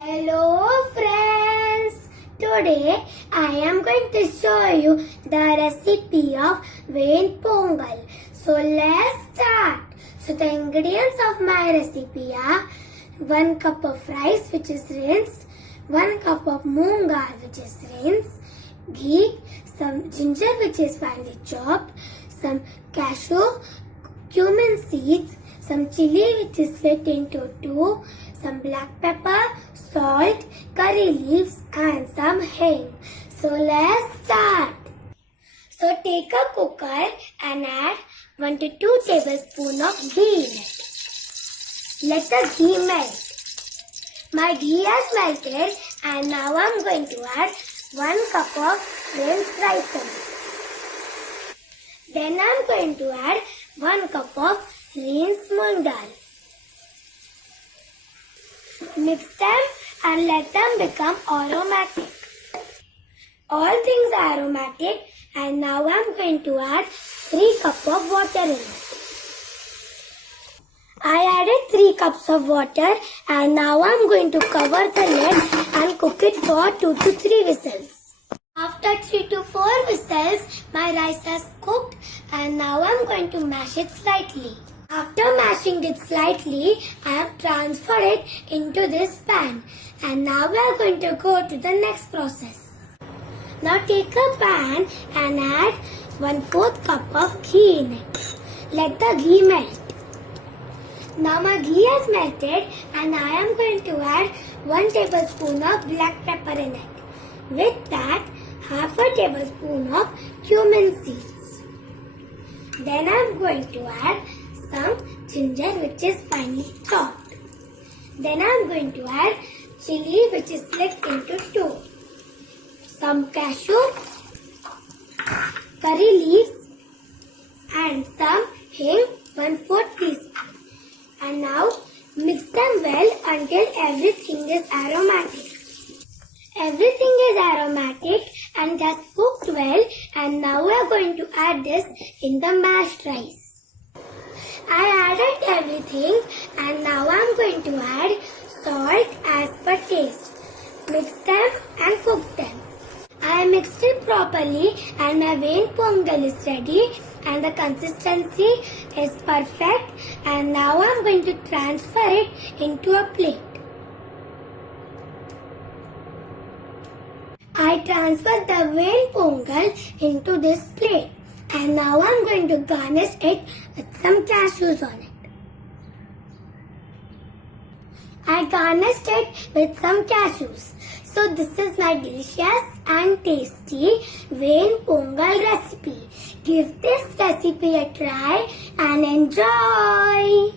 Hello friends! Today I am going to show you the recipe of Ven Pongal. So let's start. So the ingredients of my recipe are 1 cup of rice which is rinsed, 1 cup of moong dal which is rinsed, ghee, some ginger which is finely chopped, some cashew, cumin seeds, some chili which is split into two, some black pepper, salt, curry leaves and some hing. So let's start. So take a cooker and add 1 to 2 tablespoons of ghee in it. Let the ghee melt. My ghee has melted and now I'm going to add 1 cup of rinsed rice in it. Then I'm going to add 1 cup of rinsed moong dal. Mix them and let them become aromatic. All things are aromatic and now I'm going to add 3 cups of water in it. I added 3 cups of water and now I'm going to cover the lid and cook it for 2 to 3 whistles. After 3 to 4 whistles, my rice has cooked and now I'm going to mash it slightly. After mashing it slightly, I have transferred it into this pan and now we are going to go to the next process. Now take a pan and add 1/4 cup of ghee in it. Let the ghee melt. Now my ghee has melted and I am going to add 1 tablespoon of black pepper in it. With that, half a tablespoon of cumin seeds. Then I am going to add some ginger which is finely chopped. Then I am going to add chili which is split into two. Some cashew, curry leaves and some hing 1/4 teaspoon. And now mix them well until everything is aromatic. Everything is aromatic and has cooked well and now we are going to add this in the mashed rice. I added everything and now I am going to add salt as per taste. Mix them and cook them. I mixed it properly and my Ven Pongal is ready and the consistency is perfect and now I am going to transfer it into a plate. I transferred the Ven Pongal into this plate and now I am going to garnish it with some cashews on it. I garnished it with some cashews. So this is my delicious and tasty Ven Pongal recipe. Give this recipe a try and enjoy.